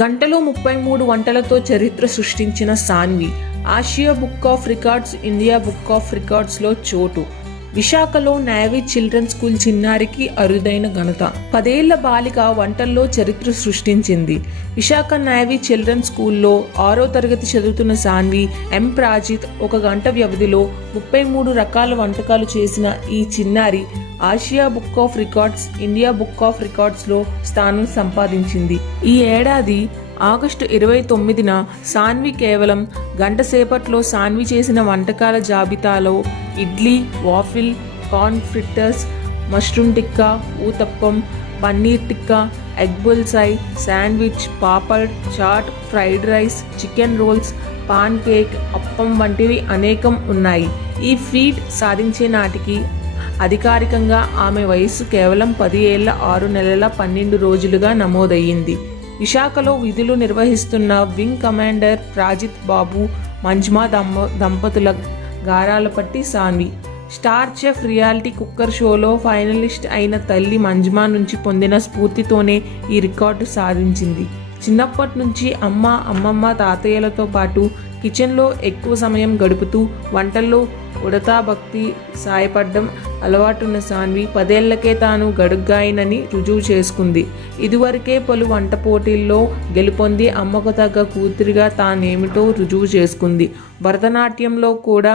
గంటలో 33 వంటలతో చరిత్ర సృష్టించిన Sanvi Asia book of records, India book of రికార్డ్స్లో చోటు. విశాఖలో నేవీ చిల్డ్రన్ స్కూల్ చిన్నారికి అరుదైన ఘనత. 10 ఏళ్ల బాలిక వంటల్లో చరిత్ర సృష్టించింది. విశాఖ నేవీ చిల్డ్రన్ స్కూల్లో 6వ తరగతి చదువుతున్న సాన్వి ఎం ప్రాజిత్ 1 గంట వ్యవధిలో 33 రకాల వంటకాలు చేసిన ఈ చిన్నారి Asia book of records, India book of రికార్డ్స్లో స్థానం సంపాదించింది. ఈ ఏడాది ఆగస్టు 29న సాన్వి కేవలం గంట సేపట్లో సాన్వి చేసిన వంటకాల జాబితాలో idli, waffle, corn fritters, mushroom tikka, uthappam, paneer tikka, egg bullseye, sandwich, papad, chaat, fried rice, chicken rolls, pancake, appam వంటివి అనేకం ఉన్నాయి. ఈ ఫీట్ సాధించే నాటికి అధికారికంగా ఆమె వయస్సు కేవలం 10 ఏళ్ల 6 నెలల 12 రోజులుగా నమోదయ్యింది. విశాఖలో విధులు నిర్వహిస్తున్న వింగ్ కమాండర్ ప్రాజిత్ బాబు మంజ్మా దంపతుల గారాల పట్టి Saanvi. Star chef reality cooker షోలో ఫైనలిస్ట్ అయిన తల్లి మంజ్మా నుంచి పొందిన స్ఫూర్తితోనే ఈ రికార్డు సాధించింది. చిన్నప్పటి నుంచి అమ్మమ్మ, తాతయ్యలతో పాటు కిచెన్లో ఎక్కువ సమయం గడుపుతూ వంటల్లో ఉడతా భక్తి సాయపడ్డం అలవాటున్న సాన్వి 10 ఏళ్లకే తాను గడుగ్గాయనని రుజువు చేసుకుంది. ఇదివరకే పలు వంట పోటీల్లో గెలుపొంది అమ్మకు తగ్గ కూతురిగా తానేమిటో రుజువు చేసుకుంది. భరతనాట్యంలో కూడా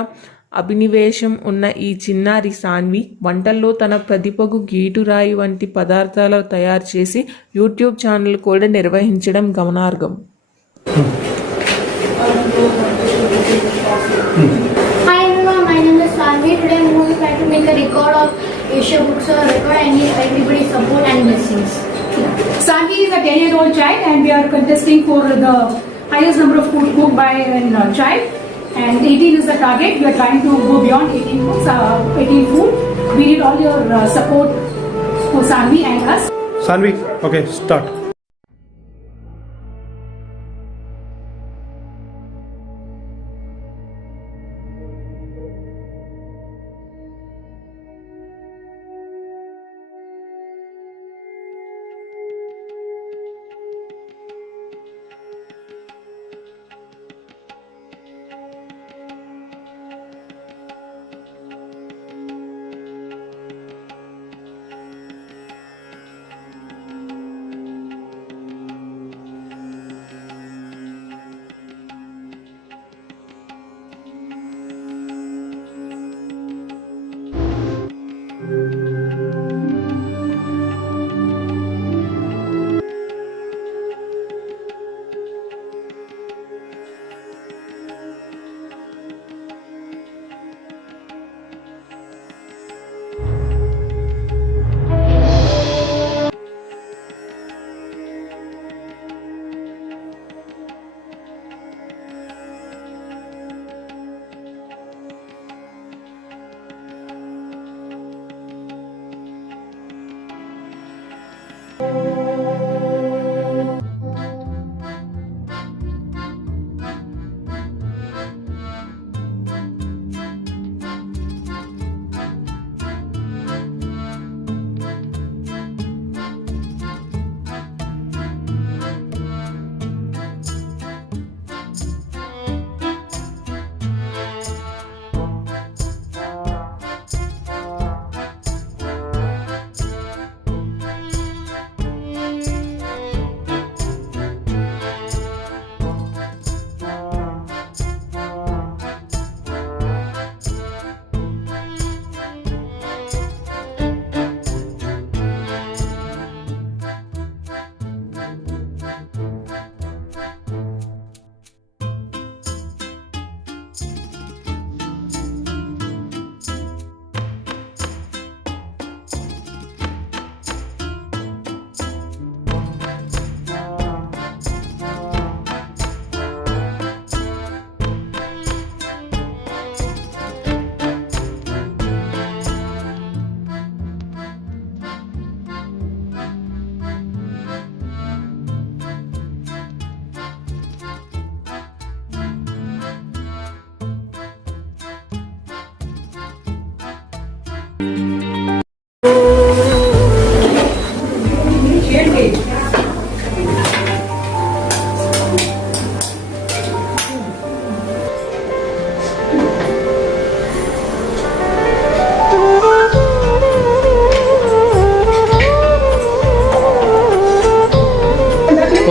అభినివేశం ఉన్న ఈ చిన్నారి సాన్వి వంటల్లో తన ప్రతిభకు గీటురాయి వంటి పదార్థాలు తయారు చేసి యూట్యూబ్ ఛానల్ కూడా నిర్వహించడం గమనార్హం. Today I'm going to try to make a record of Asia Books of Record. I need everybody's support and blessings. Sanvi is a 10-year-old child and we are contesting for the highest number of food cooked by a child, and 18 is the target. We are trying to go beyond 18 food. We need all your support for Sanvi and us. Sanvi, okay, start.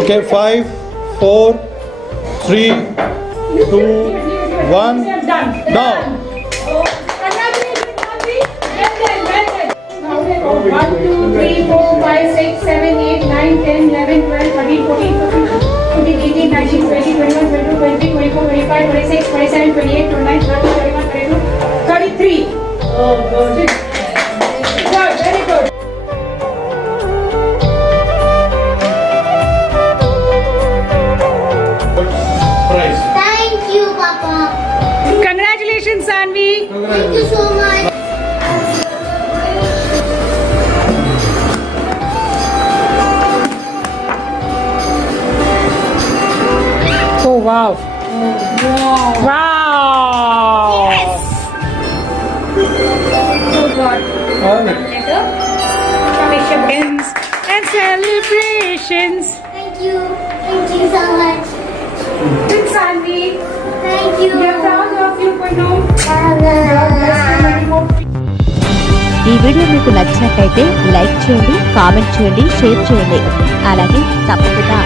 Okay, 5, 4, 3, 2, 1. Done. Now. Congratulations, Sanvi. Well done, well done. Now we go 1, 2, 3, 4, 5, 6, 7, 8, 9, 10, 11, 12, 13, 14, 15, 15, 18, 19, 20, 21, 22, 23, 24, 25, 26, 27, 28, 29, 30, 31, 32, 33. Oh, good. Good, very good. Prize. Thank you, Papa. Congratulations, Sanvi. Thank you so much. Oh, wow. Wow. Oh, God. And celebrations. Thank you. Thank you so much. Good, Sanvi. Thank you. We are proud of you, Panu. ఈ వీడియో మీకు నచ్చినట్లయితే లైక్ చేయండి, కామెంట్ చేయండి, షేర్ చేయండి. అలాగే తప్పకుండా